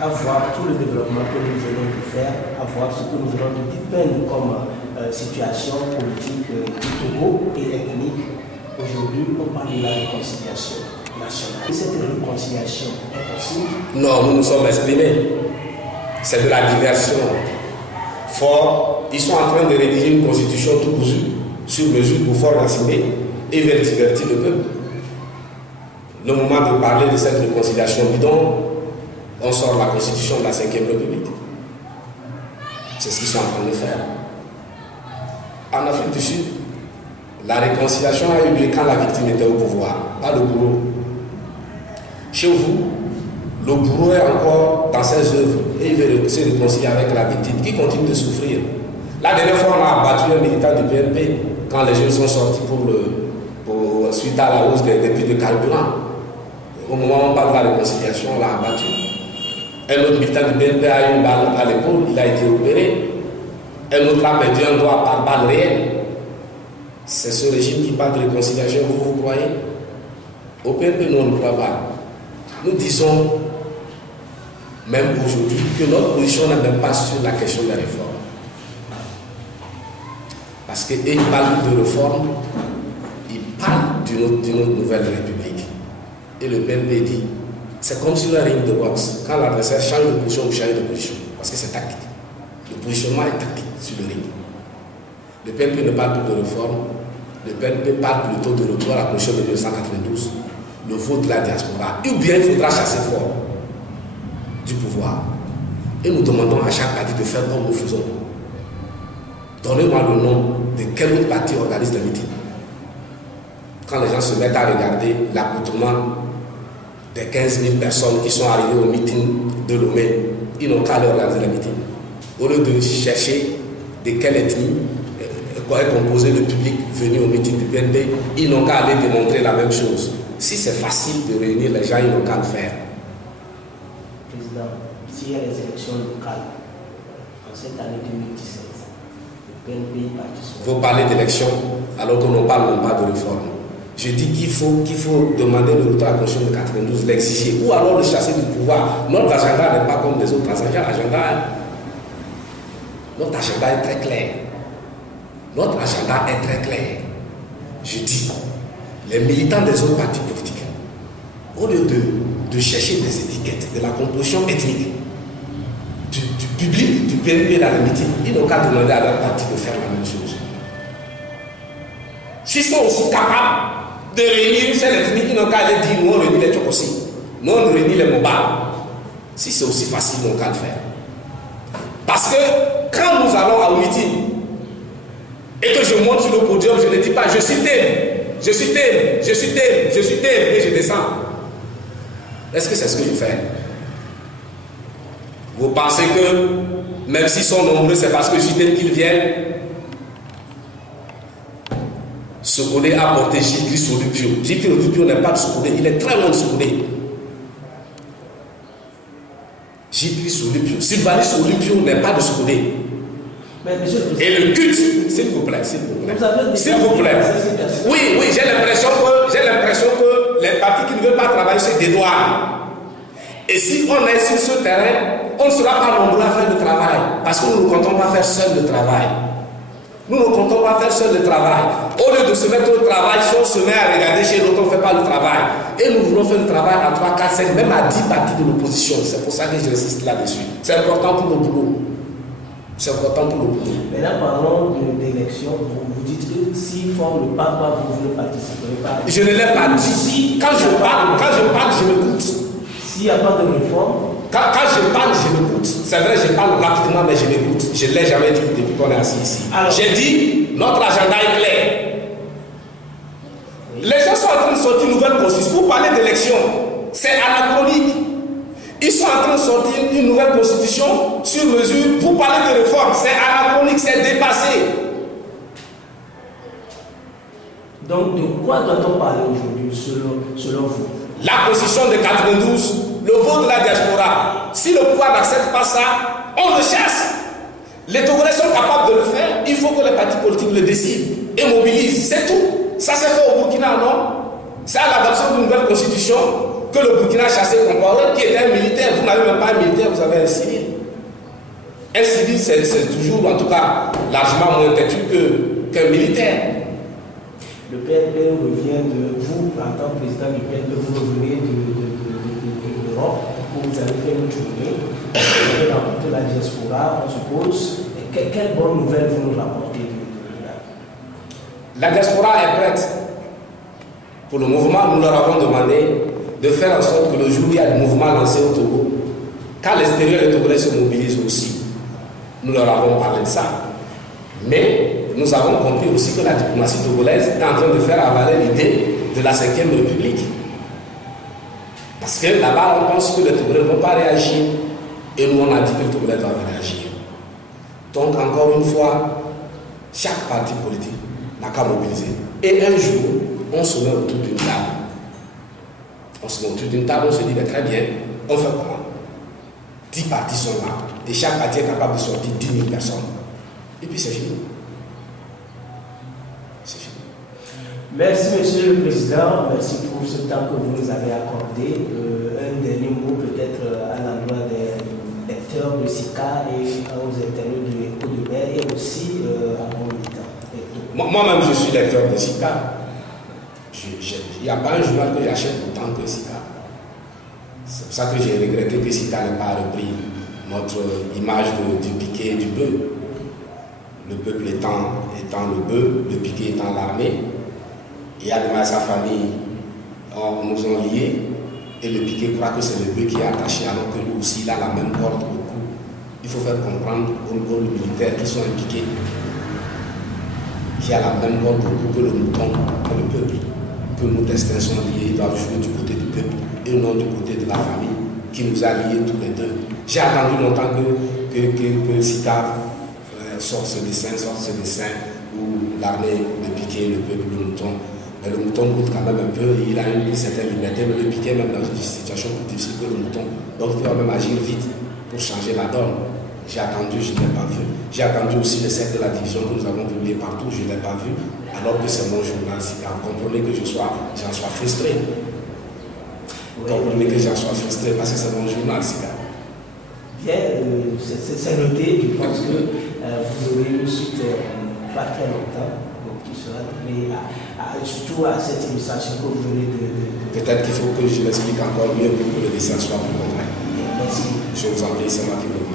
à voir tout le développement que nous venons de faire, à voir ce que nous venons de dépeindre comme situation politique du Togo et ethnique. Aujourd'hui, on parle de la réconciliation nationale. Et cette réconciliation est possible? Non, nous nous sommes exprimés. C'est de la diversion. Fort, ils sont en train de rédiger une constitution tout cousue, sur mesure pour Fort Nassimé, et veulent divertir le peuple. Le moment de parler de cette réconciliation bidon, on sort la constitution de la 5e République. C'est ce qu'ils sont en train de faire. En Afrique du Sud, la réconciliation a eu lieu quand la victime était au pouvoir, pas le bourreau. Chez vous, le bourreau est encore dans ses œuvres et il veut se réconcilier avec la victime qui continue de souffrir. La dernière fois, on a abattu un militant du PNP quand les jeunes sont sortis suite à la hausse des prix de carburant. Au moment où on parle de la réconciliation, on l'a abattu. Un autre militant du PNP a eu une balle à l'épaule, il a été opéré. Un autre a perdu un doigt par balle réelle. C'est ce régime qui parle de réconciliation, vous croyez? Au PNP, nous, on ne croit pas. Nous disons, même aujourd'hui, que notre position n'est même pas sur la question des réformes. Parce qu'ils parlent de réforme, ils parlent d'une nouvelle république. Et le PNP dit, c'est comme sur un ring de boxe. Quand l'adversaire change de position, vous changez de position. Parce que c'est tactique. Le positionnement est tactique sur le ring. Le PNP ne parle plus de réforme. Le PNP parle plutôt de retour à la position de 1992. Le vote de la diaspora. Ou bien il faudra chasser fort du pouvoir. Et nous demandons à chaque parti de faire comme nous faisons. Donnez-moi le nom de quel autre parti organise des meetings. Quand les gens se mettent à regarder l'accoutrement des 15 000 personnes qui sont arrivées au meeting de Lomé, ils n'ont qu'à aller organiser les meetings. Au lieu de chercher de quelle ethnie est composé le public venu au meeting du PNP, ils n'ont qu'à aller démontrer la même chose. Si c'est facile de réunir les gens, ils n'ont qu'à le faire. Président, s'il y a les élections locales en cette année 2017, le PNP participe. Vous parlez d'élections alors qu'on ne parle même pas de réforme. Je dis qu'il faut demander le retour à la Constitution de 92, l'exiger, ou alors le chasser du pouvoir. Notre agenda n'est pas comme les autres agendas. Notre agenda est très clair. Notre agenda est très clair. Je dis, les militants des autres partis politiques, au lieu de chercher des étiquettes, de la composition ethnique, du public, du PNP dans le meeting, ils n'ont qu'à demander à leur parti de faire la même chose. S'ils sont aussi capables de réunir une seule ethnie, ils n'ont qu'à aller dire, nous on réunit les Tchokossi, nous on réunit les Moba. Si c'est aussi facile, ils n'ont qu'à le faire. Parce que quand nous allons à un meeting, et que je monte sur le podium, je ne dis pas, je suis tel, je suis tel, je suis tel, je suis tel, et je descends. Est-ce que c'est ce que je fais? Vous pensez que, même s'ils sont nombreux, c'est parce que je suis tel qu'ils viennent? Sokodé a porté J.P. Solupio. J.P. Solupio n'est pas de Sokodé, il est très loin de Sokodé. J.P. Solupio. Sylvain Solupio n'est pas de Sokodé. Et le culte, s'il vous plaît, s'il vous plaît. S'il vous plaît. Oui, j'ai l'impression que les partis qui ne veulent pas travailler se dédouanent. Et si on est sur ce terrain, on ne sera pas nombreux à faire le travail. Parce que nous ne comptons pas faire seul le travail. Nous ne comptons pas faire seul le travail. Au lieu de se mettre au travail, si on se met à regarder chez l'autre, on ne fait pas le travail. Et nous voulons faire le travail à 3, 4, 5, même à 10 partis de l'opposition. C'est pour ça que je insiste là-dessus. C'est important pour le boulot. C'est important pour le boulot. Maintenant, parlons d'élection. Vous dites que s'ils forment le PAPA, vous ne participerez pas. Je ne l'ai pas dit. Quand je parle, je m'écoute. S'il n'y a pas de réforme. Quand je parle, je m'écoute. C'est vrai, je parle rapidement, mais je m'écoute. Je ne l'ai jamais dit depuis qu'on est assis ici. J'ai dit, notre agenda est clair. Les gens sont en train de sortir une nouvelle constitution. Vous parlez d'élection, c'est anachronique. Ils sont en train de sortir une nouvelle constitution sur mesure. Vous parlez de réforme, c'est anachronique, c'est dépassé. Donc, de quoi doit-on parler aujourd'hui, selon vous? La constitution de 92, le vote de la diaspora. Si le pouvoir n'accepte pas ça, on le chasse. Les Togolais sont capables de le faire. Il faut que les partis politiques le décident et mobilisent. C'est tout. Ça s'est fait au Burkina, non? C'est à l'adoption d'une nouvelle constitution que le Burkina a chassé Compaoré, qui était un militaire. Vous n'avez même pas un militaire, vous avez un civil. Un civil, c'est toujours, en tout cas, largement moins têtu qu'un militaire. Le PLP revient de vous, en tant que président du PLP, vous revenez de l'Europe, où vous avez fait une tournée, vous avez rencontré la diaspora, on suppose. Quelle bonne nouvelle vous nous rapportez de là? La diaspora est prête pour le mouvement. Nous leur avons demandé de faire en sorte que le jour où il y a du mouvement lancé au Togo, qu'à l'extérieur les Togolais se mobilisent aussi. Nous leur avons parlé de ça. Mais nous avons compris aussi que la diplomatie togolaise est en train de faire avaler l'idée de la 5e République. Parce que là-bas, on pense que les Togolais ne vont pas réagir. Et nous, on a dit que les Togolais doivent réagir. Donc, encore une fois, chaque parti politique n'a qu'à mobiliser. Et un jour, on se met autour d'une table. On se met autour d'une table, on se dit, ben, très bien, on fait comment? 10 partis sont là. Et chaque parti est capable de sortir 10 000 personnes. Et puis c'est fini. C'est fini. Merci, Monsieur le Président. Merci pour ce temps que vous nous avez accordé. Un dernier mot peut-être à l'endroit des lecteurs de SICA et aux internautes de l'Écho de Mer et aussi à vos militants. Moi-même, je suis lecteur de SICA. Il n'y a pas un journal que j'achète autant que SICA. C'est pour ça que j'ai regretté que SICA n'ait pas repris notre image du piquet et du bœuf. Le peuple étant le bœuf, le piquet étant l'armée. Et Adama et sa famille nous ont liés. Et le piquet croit que c'est le bœuf qui est attaché alors que lui aussi il a la même corde au cou. Il faut faire comprendre aux militaires qui sont impliqués qui a la même corde au cou que le mouton, que le peuple. Que nos destins sont liés, ils doivent jouer du côté du peuple et non du côté de la famille qui nous a liés tous les deux. J'ai attendu longtemps que SICA sorte ce dessin où l'armée, le piquet, le peuple, le mouton. Mais le mouton coûte quand même un peu, il a une certaine liberté, mais le piquet, même dans une situation plus difficile que le mouton, donc il doit même agir vite pour changer la donne. J'ai attendu, je ne l'ai pas vu. J'ai attendu aussi le cercle de la division que nous avons publié partout, je ne l'ai pas vu, alors que c'est mon journal. Comprenez que j'en sois frustré. Comprenez que j'en sois frustré parce que c'est mon journal, SICA. Bien, c'est noté. Je pense que vous aurez une suite pas très longtemps, donc qui sera donnée surtout à cette illustration que vous venez de... Peut-être qu'il faut que je l'explique encore mieux pour que le dessin soit plus concret. Merci. Je vous en prie, c'est moi qui vous